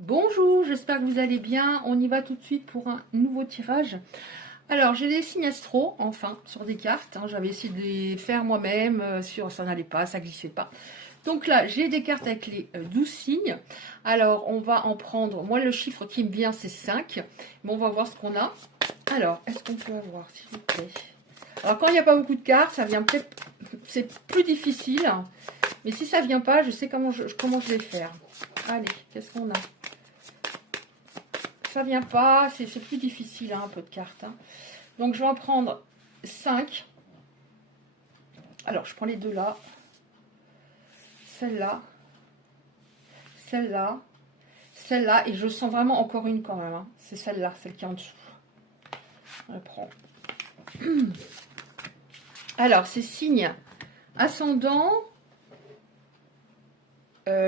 Bonjour, j'espère que vous allez bien. On y va tout de suite pour un nouveau tirage. Alors, j'ai des signes astro, enfin, sur des cartes. J'avais essayé de les faire moi-même, ça n'allait pas, ça glissait pas. Donc là, j'ai des cartes avec les 12 signes. Alors, on va en prendre, moi le chiffre qui me vient, c'est 5. Mais on va voir ce qu'on a. Alors, est-ce qu'on peut avoir, s'il vous plaît? Alors, quand il n'y a pas beaucoup de cartes, ça vient peut-être, c'est plus difficile. Mais si ça vient pas, je sais comment je vais faire. Allez, qu'est-ce qu'on a? Ça vient pas, c'est plus difficile, un peu de cartes. Donc je vais en prendre 5. Alors je prends les deux là. Celle-là. Celle-là. Celle-là. Et je sens vraiment encore une quand même. C'est celle-là, celle qui est en dessous. Je prends. Alors c'est signe ascendant.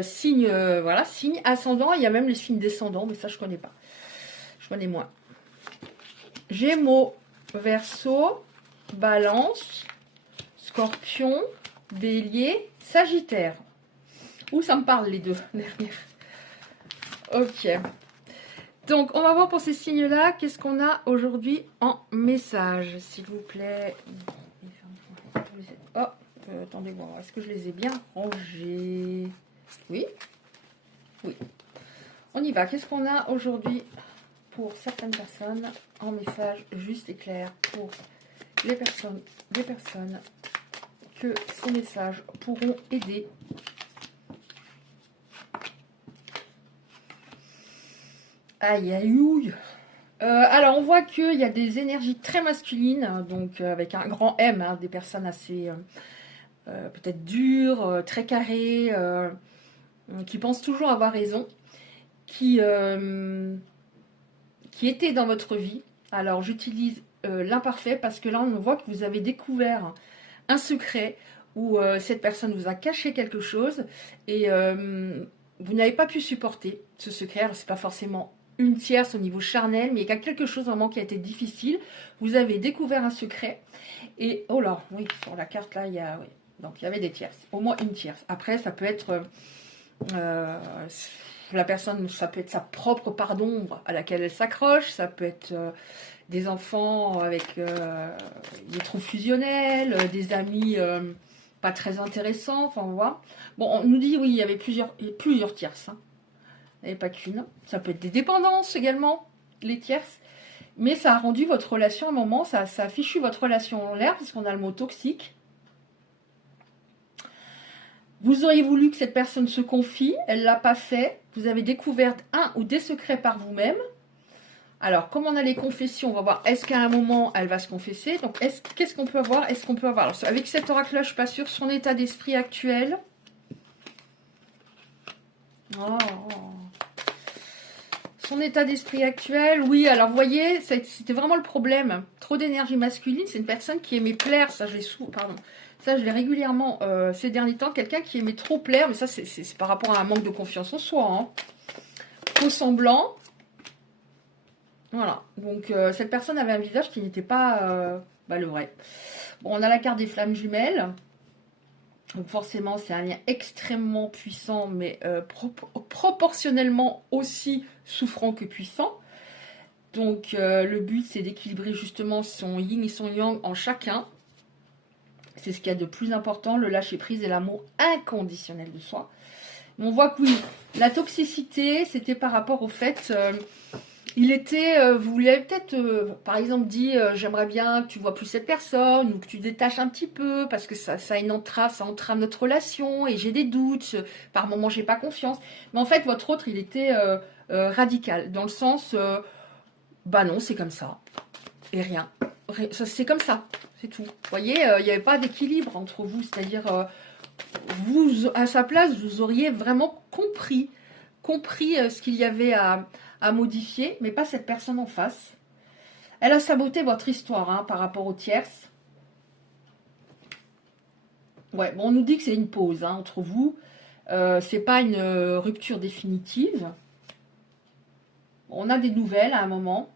Signe, voilà, signe ascendant. Il y a même les signes descendants, mais ça je connais pas. Je connais moins. Gémeaux, Verseau, Balance, Scorpion, Bélier, Sagittaire. Ouh, ça me parle les deux dernières. Ok. Donc, on va voir pour ces signes-là, qu'est-ce qu'on a aujourd'hui en message, s'il vous plaît. Oh, attendez voir, est-ce que je les ai bien rangés? Oui. Oui. On y va. Qu'est-ce qu'on a aujourd'hui pour certaines personnes en message juste et clair pour les personnes, des personnes que ces messages pourront aider. Aïe aïe ouille. Alors on voit qu'il y a des énergies très masculines, donc avec un grand M, des personnes assez peut-être dures, très carrées, qui pensent toujours avoir raison, qui étaient dans votre vie. Alors j'utilise l'imparfait parce que là on voit que vous avez découvert un secret où cette personne vous a caché quelque chose et vous n'avez pas pu supporter ce secret. C'est pas forcément une tierce au niveau charnel, mais il y a quelque chose vraiment qui a été difficile. Vous avez découvert un secret et oh là, oui, sur la carte là, il y a, oui, donc il y avait des tierces, au moins une tierce. Après, ça peut être la personne, ça peut être sa propre part d'ombre à laquelle elle s'accroche, ça peut être des enfants avec des trous fusionnels, des amis pas très intéressants, enfin on voit. Bon, on nous dit oui, il y avait plusieurs tierces, il n'y avait pas qu'une. Ça peut être des dépendances également, les tierces. Mais ça a rendu votre relation à un moment, ça a fichu votre relation en l'air, puisqu'on a le mot toxique. Vous auriez voulu que cette personne se confie, elle ne l'a pas fait. Vous avez découvert un ou des secrets par vous-même. Alors, comme on a les confessions, on va voir, est-ce qu'à un moment, elle va se confesser? Donc, qu'est-ce qu'on peut avoir? Est-ce qu'on peut avoir? Alors, avec cet oracle-là, je ne suis pas sûre. Son état d'esprit actuel. Oh. Son état d'esprit actuel, oui. Alors, vous voyez, c'était vraiment le problème. Trop d'énergie masculine. C'est une personne qui aimait plaire. Ça, je l'ai régulièrement ces derniers temps. Quelqu'un qui aimait trop plaire. Mais ça, c'est par rapport à un manque de confiance en soi. Faux semblant. Voilà, donc cette personne avait un visage qui n'était pas le vrai. Bon, on a la carte des flammes jumelles. Donc forcément, c'est un lien extrêmement puissant, mais proportionnellement aussi souffrant que puissant. Donc le but, c'est d'équilibrer justement son yin et son yang en chacun. C'est ce qu'il y a de plus important, le lâcher-prise et l'amour inconditionnel de soi. Mais on voit que oui, la toxicité, c'était par rapport au fait... vous lui avez peut-être, par exemple, dit j'aimerais bien que tu vois plus cette personne ou que tu détaches un petit peu parce que ça entrave notre relation et j'ai des doutes. Par moments, j'ai pas confiance. Mais en fait, votre autre, il était radical dans le sens, bah non, c'est comme ça et rien. C'est comme ça, c'est tout. Vous voyez, il n'y avait pas d'équilibre entre vous, c'est-à-dire vous, à sa place, vous auriez vraiment compris ce qu'il y avait à modifier, mais pas cette personne en face. Elle a saboté votre histoire par rapport aux tierces. Ouais, bon, on nous dit que c'est une pause entre vous. C'est pas une rupture définitive. On a des nouvelles à un moment.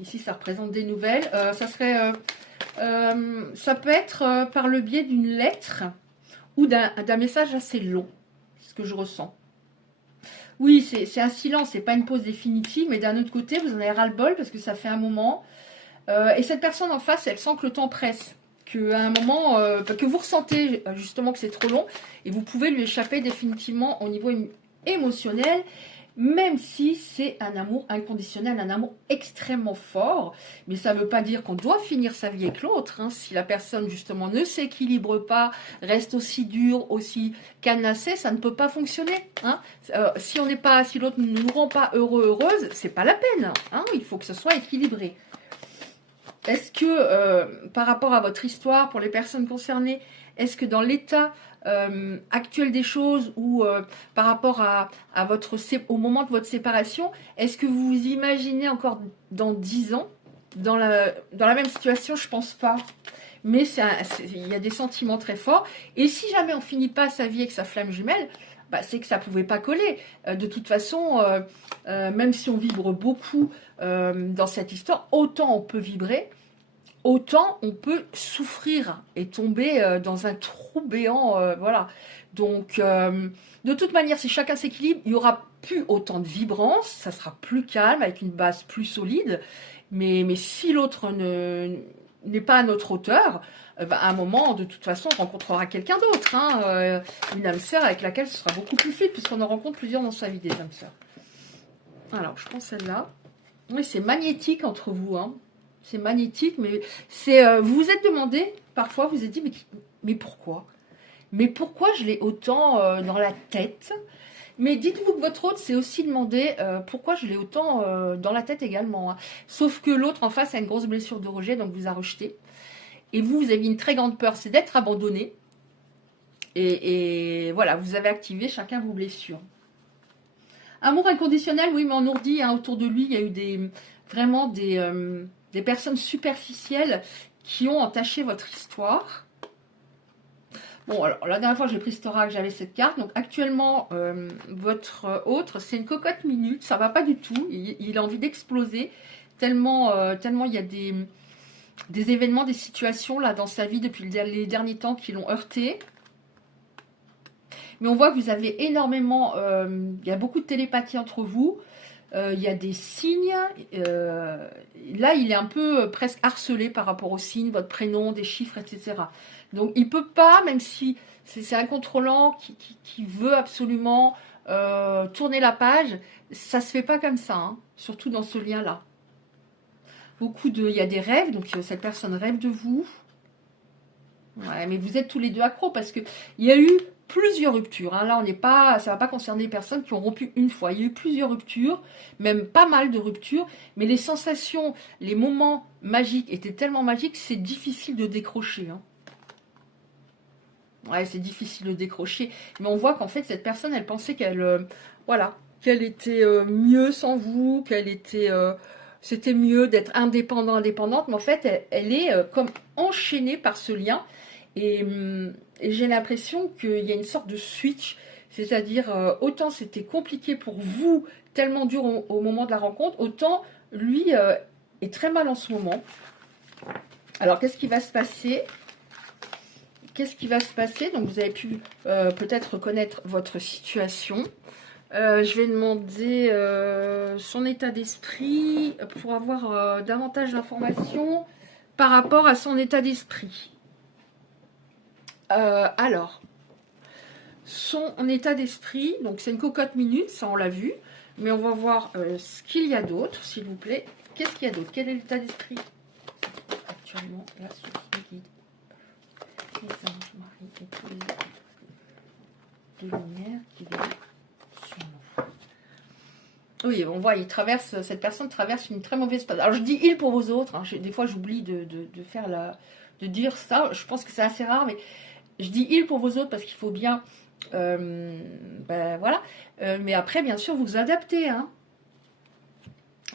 Ici, ça représente des nouvelles. Ça peut être par le biais d'une lettre ou d'un message assez long, ce que je ressens. Oui, c'est un silence, c'est pas une pause définitive, mais d'un autre côté, vous en avez ras-le-bol parce que ça fait un moment. Et cette personne en face, elle sent que le temps presse. Qu'à un moment, que vous ressentez justement que c'est trop long et vous pouvez lui échapper définitivement au niveau émotionnel, même si c'est un amour inconditionnel, un amour extrêmement fort. Mais ça ne veut pas dire qu'on doit finir sa vie avec l'autre. Hein. Si la personne justement ne s'équilibre pas, reste aussi dure, aussi canassée, ça ne peut pas fonctionner. Hein. Si on n'est pas, si l'autre ne nous rend pas heureux, heureuse, c'est pas la peine. Hein. Il faut que ce soit équilibré. Est-ce que, par rapport à votre histoire, pour les personnes concernées, est-ce que dans l'état actuel des choses ou par rapport à au moment de votre séparation, est-ce que vous vous imaginez encore dans 10 ans dans la même situation? Je pense pas. Mais il y a des sentiments très forts. Et si jamais on finit pas sa vie avec sa flamme jumelle, bah, c'est que ça pouvait pas coller. De toute façon, même si on vibre beaucoup dans cette histoire, autant on peut vibrer, autant on peut souffrir et tomber dans un trou béant. Voilà. Donc, de toute manière, si chacun s'équilibre, il n'y aura plus autant de vibrance, ça sera plus calme, avec une base plus solide. Mais si l'autre n'est pas à notre hauteur, à un moment, de toute façon, on rencontrera quelqu'un d'autre. Hein, une âme sœur avec laquelle ce sera beaucoup plus fluide, puisqu'on en rencontre plusieurs dans sa vie, des âmes sœurs. Alors, je prends celle-là. Oui, c'est magnétique entre vous. Hein. C'est magnétique, mais vous vous êtes demandé, parfois, vous vous êtes dit, mais pourquoi? Mais pourquoi je l'ai autant dans la tête? Mais dites-vous que votre hôte s'est aussi demandé pourquoi je l'ai autant dans la tête également. Hein. Sauf que l'autre en face a une grosse blessure de rejet, donc vous a rejeté. Et vous avez une très grande peur, c'est d'être abandonné. Et voilà, vous avez activé chacun vos blessures. Amour inconditionnel, oui, mais en ourdi, hein, autour de lui, il y a eu vraiment des personnes superficielles qui ont entaché votre histoire. Bon, alors la dernière fois j'ai pris cet oracle, j'avais cette carte. Donc actuellement, votre autre, c'est une cocotte minute, ça va pas du tout. Il a envie d'exploser tellement il y a des événements, des situations là dans sa vie depuis les derniers temps qui l'ont heurté. Mais on voit que vous avez énormément, il y a beaucoup de télépathie entre vous. Il y a des signes. Là, il est un peu presque harcelé par rapport aux signes, votre prénom, des chiffres, etc. Donc, il ne peut pas, même si c'est un contrôlant qui veut absolument tourner la page, ça ne se fait pas comme ça, hein, surtout dans ce lien-là. Il y a des rêves, donc cette personne rêve de vous. Ouais, mais vous êtes tous les deux accros parce qu'il y a eu plusieurs ruptures. Hein. Là, ça ne va pas concerner les personnes qui ont rompu une fois. Il y a eu plusieurs ruptures, même pas mal de ruptures, mais les sensations, les moments magiques étaient tellement magiques, c'est difficile de décrocher. Hein. Ouais, c'est difficile de décrocher. Mais on voit qu'en fait, cette personne, elle pensait qu'elle était mieux sans vous, c'était mieux d'être indépendante. Mais en fait, elle est comme enchaînée par ce lien. Et j'ai l'impression qu'il y a une sorte de switch, c'est-à-dire autant c'était compliqué pour vous, tellement dur au moment de la rencontre, autant lui est très mal en ce moment. Alors qu'est-ce qui va se passer? Donc vous avez pu peut-être reconnaître votre situation. Je vais demander son état d'esprit pour avoir davantage d'informations par rapport à son état d'esprit. Alors, son état d'esprit, donc c'est une cocotte minute, ça on l'a vu, mais on va voir ce qu'il y a d'autre, s'il vous plaît. Qu'est-ce qu'il y a d'autre? Quel est l'état d'esprit actuellement? La source, le guide, les anges, Marie et tous les lumières qui viennent sur nous. Oui, on voit, cette personne traverse une très mauvaise passe. Alors je dis il pour vos autres, hein, des fois j'oublie de dire ça, je pense que c'est assez rare, mais je dis il pour vos autres parce qu'il faut bien... voilà. Mais après, bien sûr, vous adaptez. Hein.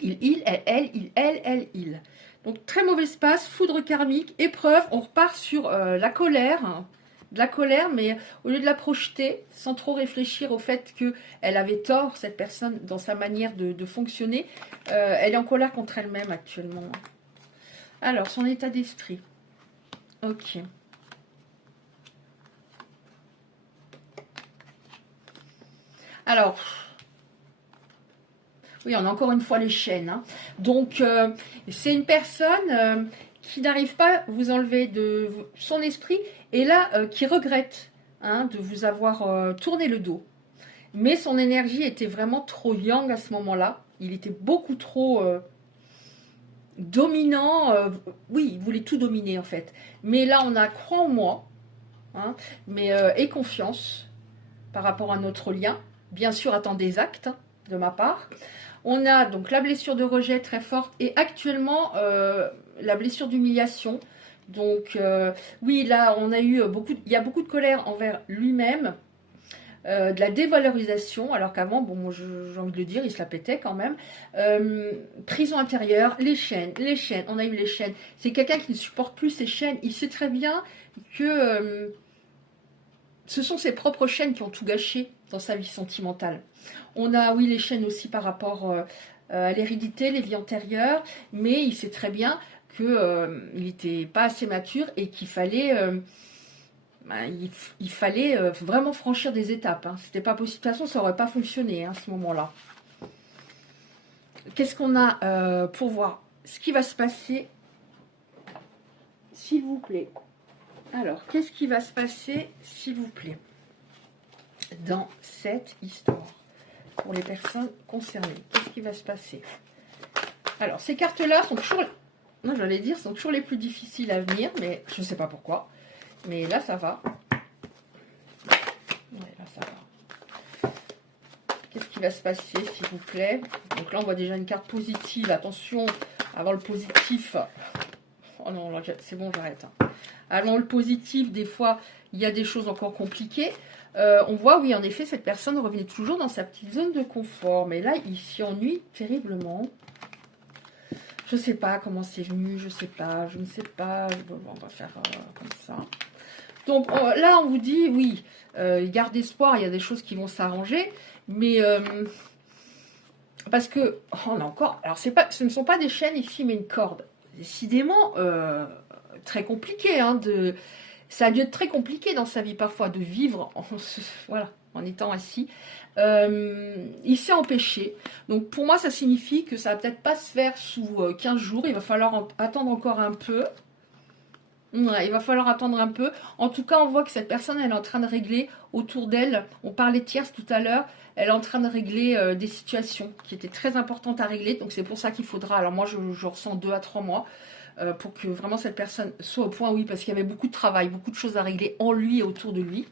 Il, elle, il. Donc, très mauvais passe, foudre karmique, épreuve. On repart sur la colère. Hein, de la colère, mais au lieu de la projeter, sans trop réfléchir au fait qu'elle avait tort, cette personne, dans sa manière de fonctionner, elle est en colère contre elle-même actuellement. Alors, son état d'esprit. Ok. Alors, Oui, on a encore une fois les chaînes. Hein. Donc, c'est une personne qui n'arrive pas à vous enlever de son esprit et là, qui regrette de vous avoir tourné le dos. Mais son énergie était vraiment trop yang à ce moment-là. Il était beaucoup trop dominant. Oui, il voulait tout dominer en fait. Mais là, on a croit en moi, mais et confiance par rapport à notre lien. Bien sûr, attend des actes de ma part. On a donc la blessure de rejet très forte et actuellement la blessure d'humiliation. Donc oui, là, on a eu il y a beaucoup de colère envers lui-même. De la dévalorisation, alors qu'avant, bon, moi, j'ai envie de le dire, il se la pétait quand même. Prison intérieure, les chaînes, on a eu les chaînes. C'est quelqu'un qui ne supporte plus ces chaînes. Il sait très bien que ce sont ses propres chaînes qui ont tout gâché dans sa vie sentimentale. On a, oui, les chaînes aussi par rapport à l'hérédité, les vies antérieures, mais il sait très bien qu'il n'était pas assez mature et qu'il fallait... il fallait vraiment franchir des étapes. C'était pas possible. De toute façon, ça n'aurait pas fonctionné à ce moment-là. Qu'est-ce qu'on a pour voir ce qui va se passer, s'il vous plaît? Alors, qu'est-ce qui va se passer, s'il vous plaît, dans cette histoire pour les personnes concernées? Qu'est-ce qui va se passer? Alors, ces cartes-là sont toujours... Non, j'allais dire, sont toujours les plus difficiles à venir, mais je ne sais pas pourquoi. Mais là, ça va. Ouais, là, ça va. Qu'est-ce qui va se passer, s'il vous plaît? Donc là, on voit déjà une carte positive. Attention, avant le positif... Oh non, c'est bon, j'arrête. Avant le positif, des fois, il y a des choses encore compliquées. On voit, oui, en effet, cette personne revenait toujours dans sa petite zone de confort. Mais là, il s'y ennuie terriblement. Je ne sais pas comment c'est venu, je ne sais pas. On va faire comme ça. Donc là, on vous dit, oui, garde espoir, il y a des choses qui vont s'arranger. Mais parce que, on a encore... Alors, ce ne sont pas des chaînes ici, mais une corde. Décidément, très compliqué. Ça a dû être très compliqué dans sa vie parfois de vivre en étant assis. Il s'est empêché. Donc pour moi, ça signifie que ça va peut-être pas se faire sous 15 jours. Il va falloir attendre encore un peu. Ouais, il va falloir attendre un peu. En tout cas, on voit que cette personne, elle est en train de régler autour d'elle. On parlait tierce tout à l'heure. Elle est en train de régler des situations qui étaient très importantes à régler. Donc c'est pour ça qu'il faudra, alors moi je ressens 2 à 3 mois pour que vraiment cette personne soit au point, oui, parce qu'il y avait beaucoup de travail, beaucoup de choses à régler en lui et autour de lui.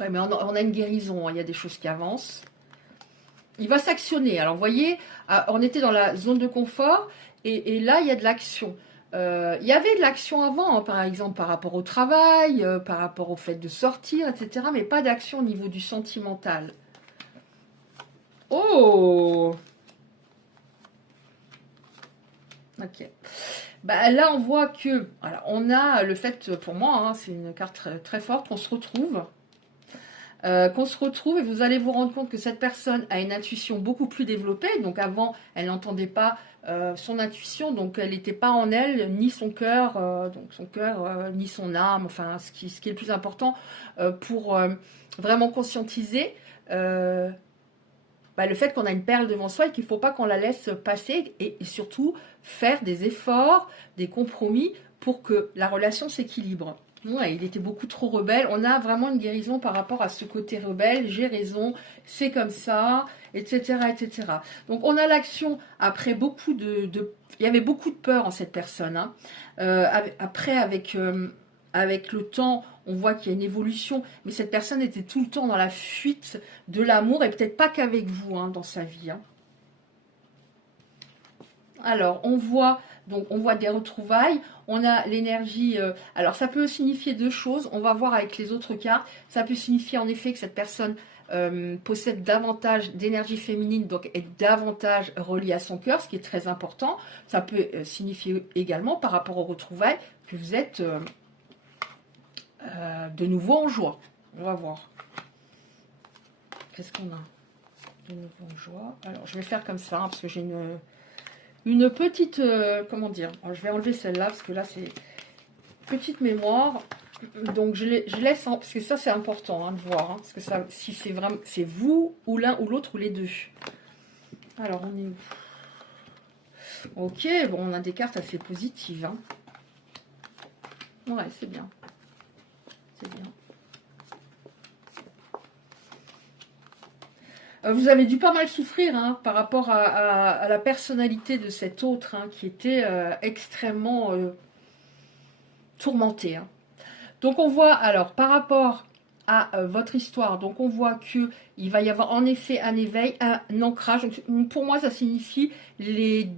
Ouais, mais on a une guérison, il y a des choses qui avancent. Il va s'actionner. Alors vous voyez, on était dans la zone de confort et là il y a de l'action. Il y avait de l'action avant, par exemple par rapport au travail, par rapport au fait de sortir, etc. Mais pas d'action au niveau du sentimental. Oh! Ok. Bah, là, on voit que... Alors, on a le fait, pour moi, c'est une carte très, très forte, qu'on se retrouve. Et vous allez vous rendre compte que cette personne a une intuition beaucoup plus développée. Donc avant, elle n'entendait pas son intuition, donc elle n'était pas en elle, ni son cœur, ni son âme, enfin ce qui est le plus important pour vraiment conscientiser le fait qu'on a une perle devant soi et qu'il ne faut pas qu'on la laisse passer et surtout faire des efforts, des compromis pour que la relation s'équilibre. Ouais, il était beaucoup trop rebelle. On a vraiment une guérison par rapport à ce côté rebelle. J'ai raison, c'est comme ça, etc., etc. Donc, on a l'action après beaucoup il y avait beaucoup de peur en cette personne. Après, avec le temps, on voit qu'il y a une évolution. Mais cette personne était tout le temps dans la fuite de l'amour et peut-être pas qu'avec vous dans sa vie. Alors, on voit des retrouvailles, on a l'énergie, alors ça peut signifier 2 choses, on va voir avec les autres cartes, ça peut signifier en effet que cette personne possède davantage d'énergie féminine, donc est davantage reliée à son cœur, ce qui est très important. Ça peut signifier également par rapport aux retrouvailles que vous êtes de nouveau en joie. On va voir. Qu'est-ce qu'on a de nouveau en joie? Alors je vais faire comme ça, parce que j'ai une petite, comment dire, alors, je vais enlever celle-là parce que là c'est petite mémoire, donc je laisse, parce que ça c'est important de voir, parce que ça, si c'est vraiment, c'est vous ou l'un ou l'autre ou les deux. Alors, on est où? Ok, bon, on a des cartes assez positives. Hein. Ouais, c'est bien. C'est bien. Vous avez dû pas mal souffrir hein, par rapport à la personnalité de cet autre hein, qui était extrêmement tourmenté. Hein. Donc on voit alors par rapport à votre histoire, donc on voit que il va y avoir en effet un éveil, un ancrage. Donc, pour moi, ça signifie les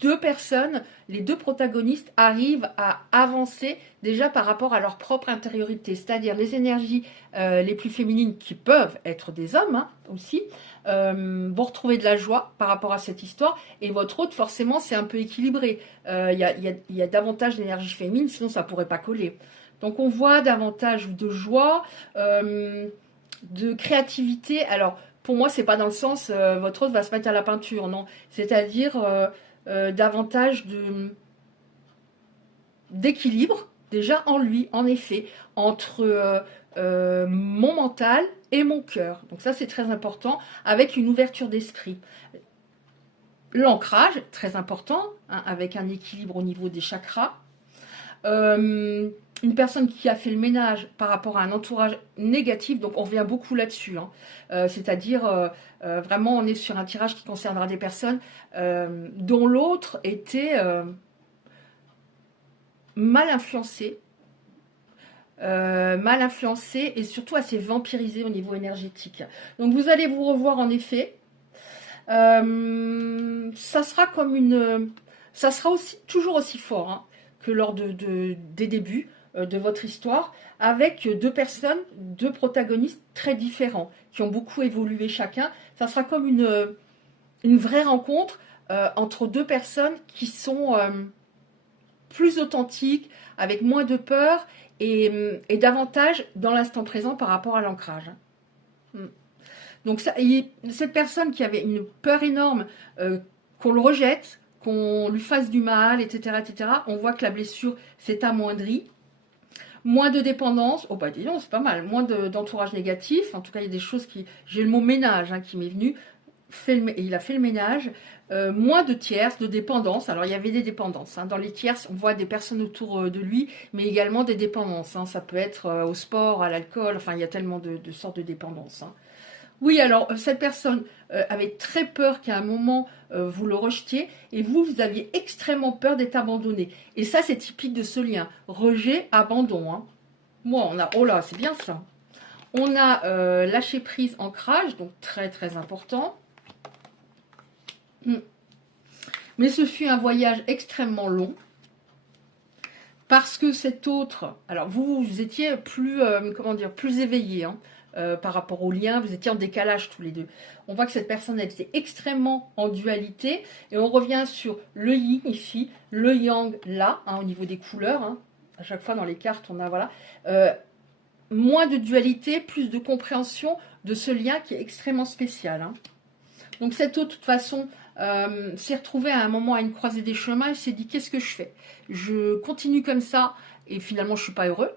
deux personnes, les deux protagonistes arrivent à avancer déjà par rapport à leur propre intériorité, c'est-à-dire les énergies les plus féminines qui peuvent être des hommes hein, aussi, vont retrouver de la joie par rapport à cette histoire, et votre autre forcément c'est un peu équilibré, y a davantage d'énergie féminine, sinon ça ne pourrait pas coller. Donc on voit davantage de joie, de créativité. Alors pour moi c'est pas dans le sens votre autre va se mettre à la peinture, non, c'est-à-dire davantage d'équilibre déjà en lui, en effet, entre mon mental et mon cœur. Donc ça c'est très important, avec une ouverture d'esprit. L'ancrage, très important, hein, avec un équilibre au niveau des chakras. Une personne qui a fait le ménage par rapport à un entourage négatif, donc on revient beaucoup là-dessus, hein. C'est-à-dire vraiment on est sur un tirage qui concernera des personnes dont l'autre était mal influencé, et surtout assez vampirisé au niveau énergétique. Donc vous allez vous revoir en effet. Ça sera comme ça sera aussi toujours aussi fort hein, que lors des débuts de votre histoire, avec deux personnes, deux protagonistes très différents, qui ont beaucoup évolué chacun. Ça sera comme une vraie rencontre entre deux personnes qui sont plus authentiques, avec moins de peur et davantage dans l'instant présent par rapport à l'ancrage. Donc cette personne qui avait une peur énorme, qu'on le rejette, qu'on lui fasse du mal, etc., on voit que la blessure s'est amoindrie. Moins de dépendance, oh bah dis donc, c'est pas mal, moins d'entourage négatif, en tout cas il y a des choses qui... J'ai le mot ménage hein, qui m'est venu, il a fait le ménage, moins de tierces, de dépendance. Alors il y avait des dépendances, hein. Dans les tierces on voit des personnes autour de lui, mais également des dépendances, hein. Ça peut être au sport, à l'alcool, enfin il y a tellement de sortes de dépendances. Hein. Oui, alors cette personne avait très peur qu'à un moment vous le rejetiez, et vous aviez extrêmement peur d'être abandonné. Et ça, c'est typique de ce lien. Rejet, abandon. Hein. Moi, on a... Oh là, c'est bien ça. On a lâché prise, ancrage, donc très très important. Mais ce fut un voyage extrêmement long. Parce que cet autre... Alors, vous étiez plus, comment dire, plus éveillé, hein. Par rapport au lien, vous étiez en décalage tous les deux. On voit que cette personne elle était extrêmement en dualité, et on revient sur le yin ici, le yang là, hein, au niveau des couleurs. Hein. À chaque fois dans les cartes, on a voilà moins de dualité, plus de compréhension de ce lien qui est extrêmement spécial. Hein. Donc cet autre, de toute façon, s'est retrouvé à un moment à une croisée des chemins et s'est dit qu'est-ce que je fais? Je continue comme ça et finalement je suis pas heureux,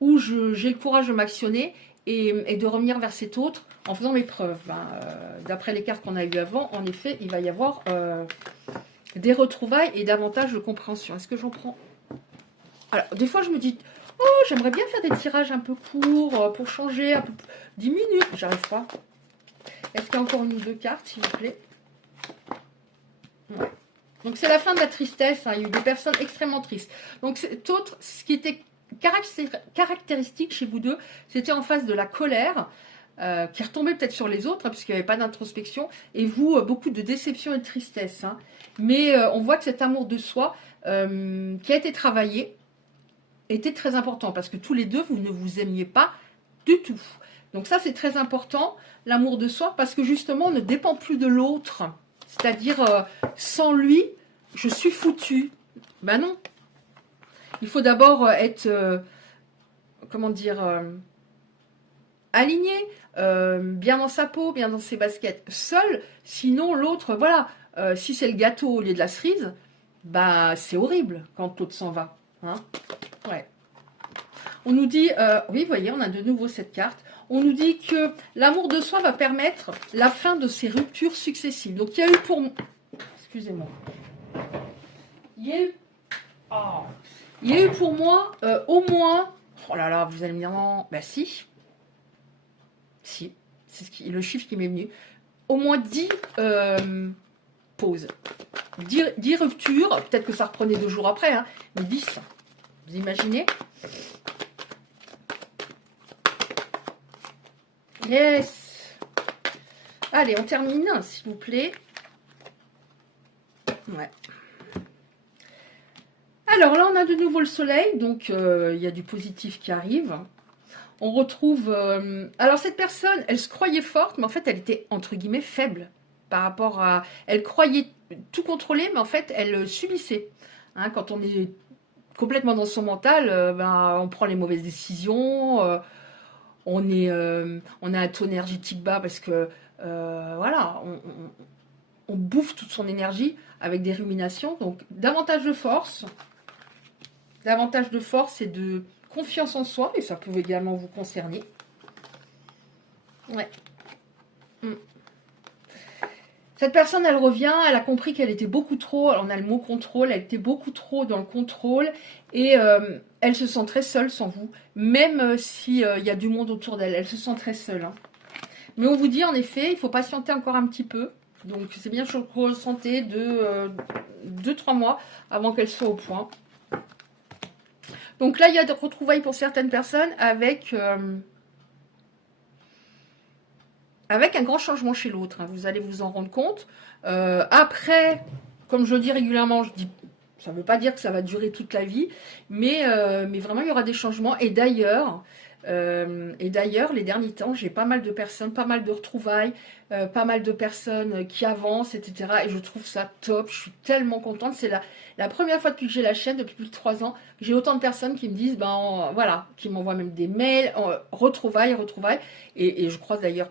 ou j'ai le courage de m'actionner et de revenir vers cet autre en faisant mes preuves. D'après les cartes qu'on a eues avant, en effet, il va y avoir des retrouvailles et davantage de compréhension. Est-ce que j'en prends? Alors, des fois, je me dis, oh, j'aimerais bien faire des tirages un peu courts pour changer, un peu 10 minutes, j'arrive pas. Est-ce qu'il y a encore une ou deux cartes, s'il vous plaît? Ouais. Donc, c'est la fin de la tristesse. Hein. Il y a eu des personnes extrêmement tristes. Donc, cet autre, ce qui était caractéristique chez vous deux, c'était en face de la colère qui retombait peut-être sur les autres, hein, puisqu'il n'y avait pas d'introspection, et vous, beaucoup de déception et de tristesse. Hein. Mais on voit que cet amour de soi qui a été travaillé était très important, parce que tous les deux, vous ne vous aimiez pas du tout. Donc ça, c'est très important, l'amour de soi, parce que justement, on ne dépend plus de l'autre. C'est-à-dire, sans lui, je suis foutu. Ben non. Il faut d'abord être, comment dire, aligné, bien dans sa peau, bien dans ses baskets, seul. Sinon, l'autre, voilà, si c'est le gâteau au lieu de la cerise, bah c'est horrible quand l'autre s'en va. Hein, ouais. On nous dit, oui, vous voyez, on a de nouveau cette carte. on nous dit que l'amour de soi va permettre la fin de ces ruptures successives. Donc, il y a eu pour... Excusez-moi. Il y a eu... Oh. Il y a eu pour moi au moins... Oh là là, vous allez me dire non. Ben si. Si. C'est le chiffre qui m'est venu. Au moins 10 pauses. 10 ruptures. Peut-être que ça reprenait 2 jours après. Hein, mais 10. Vous imaginez? Yes. Allez, on termine, s'il vous plaît. Ouais. Alors là, on a de nouveau le soleil, donc il y a du positif qui arrive. On retrouve... alors cette personne, elle se croyait forte, mais en fait, elle était, entre guillemets, faible par rapport à... Elle croyait tout contrôler, mais en fait, elle subissait. Hein, quand on est complètement dans son mental, ben, on prend les mauvaises décisions, on a un taux énergétique bas parce que, voilà, on bouffe toute son énergie avec des ruminations. Donc, davantage de force et de confiance en soi, et ça peut également vous concerner. Ouais. Cette personne, elle revient, elle a compris qu'elle était beaucoup trop, on a le mot contrôle, elle était beaucoup trop dans le contrôle, et elle se sent très seule sans vous, même s'il y a du monde autour d'elle, elle se sent très seule. Hein. Mais on vous dit, en effet, il faut patienter encore un petit peu, donc c'est bien que vous ressentez 2-3 mois avant qu'elle soit au point. Donc là, il y a des retrouvailles pour certaines personnes avec un grand changement chez l'autre. Hein, vous allez vous en rendre compte. Après, comme je le dis régulièrement, ça ne veut pas dire que ça va durer toute la vie, mais vraiment, il y aura des changements. Et d'ailleurs, les derniers temps, j'ai pas mal de personnes, pas mal de retrouvailles, pas mal de personnes qui avancent, etc. Et je trouve ça top. Je suis tellement contente. C'est la première fois depuis que j'ai la chaîne, depuis plus de 3 ans, que j'ai autant de personnes qui me disent, voilà, qui m'envoient même des mails, retrouvailles. Et je croise d'ailleurs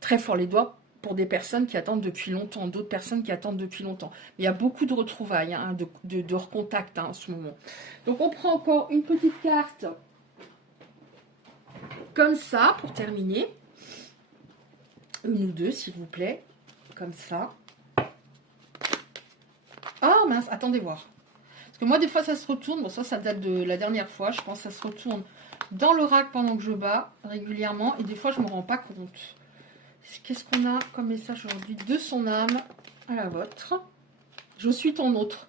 très fort les doigts pour des personnes qui attendent depuis longtemps, d'autres personnes qui attendent depuis longtemps. Il y a beaucoup de retrouvailles, hein, de recontact hein, en ce moment. Donc on prend encore une petite carte comme ça pour terminer. Une ou deux s'il vous plaît, comme ça. Oh mince, attendez voir. Parce que moi des fois ça se retourne, bon ça date de la dernière fois, je pense que ça se retourne dans l'oracle pendant que je bats régulièrement et des fois je ne me rends pas compte. Qu'est-ce qu'on a comme message aujourd'hui? De son âme à la vôtre. Je suis ton autre.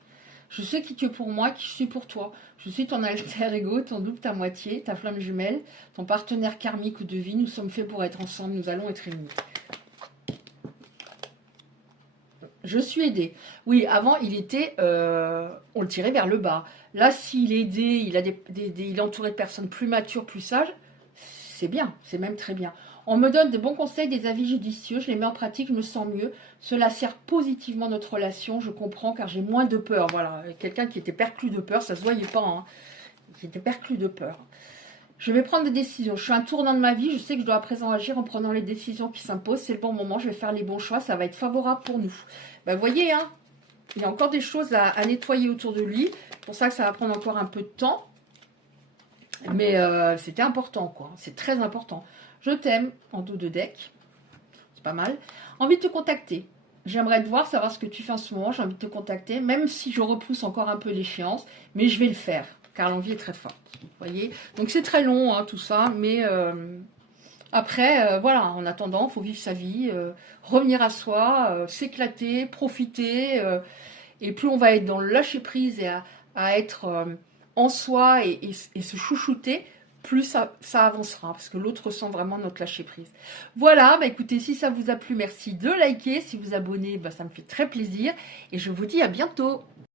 Je sais qui tu es pour moi, qui je suis pour toi. Je suis ton alter ego, ton double, ta moitié, ta flamme jumelle, ton partenaire karmique ou de vie. Nous sommes faits pour être ensemble, nous allons être unis. Je suis aidé. Oui, avant, il était... on le tirait vers le bas. Là, s'il est aidé, il est entouré de personnes plus matures, plus sages, c'est bien, c'est même très bien. On me donne des bons conseils, des avis judicieux, je les mets en pratique, je me sens mieux. Cela sert positivement notre relation, je comprends car j'ai moins de peur. Voilà, quelqu'un qui était perclus de peur, ça se voyait pas, hein, qui était perclus de peur. Je vais prendre des décisions, je suis à un tournant de ma vie, je sais que je dois à présent agir en prenant les décisions qui s'imposent. C'est le bon moment, je vais faire les bons choix, ça va être favorable pour nous. Ben, vous voyez, hein, il y a encore des choses à nettoyer autour de lui. C'est pour ça que ça va prendre encore un peu de temps. Mais c'était important, quoi. C'est très important. Je t'aime, en dos de deck. C'est pas mal. Envie de te contacter. J'aimerais te voir, savoir ce que tu fais en ce moment. J'ai envie de te contacter, même si je repousse encore un peu l'échéance. Mais je vais le faire, car l'envie est très forte. Vous voyez? Donc c'est très long, hein, tout ça. Mais après, voilà, en attendant, il faut vivre sa vie. Revenir à soi, s'éclater, profiter. Et plus on va être dans le lâcher-prise et à être en soi et se chouchouter, plus ça avancera, parce que l'autre ressent vraiment notre lâcher-prise. Voilà, bah écoutez, si ça vous a plu, merci de liker. Si vous abonnez, bah ça me fait très plaisir. Et je vous dis à bientôt.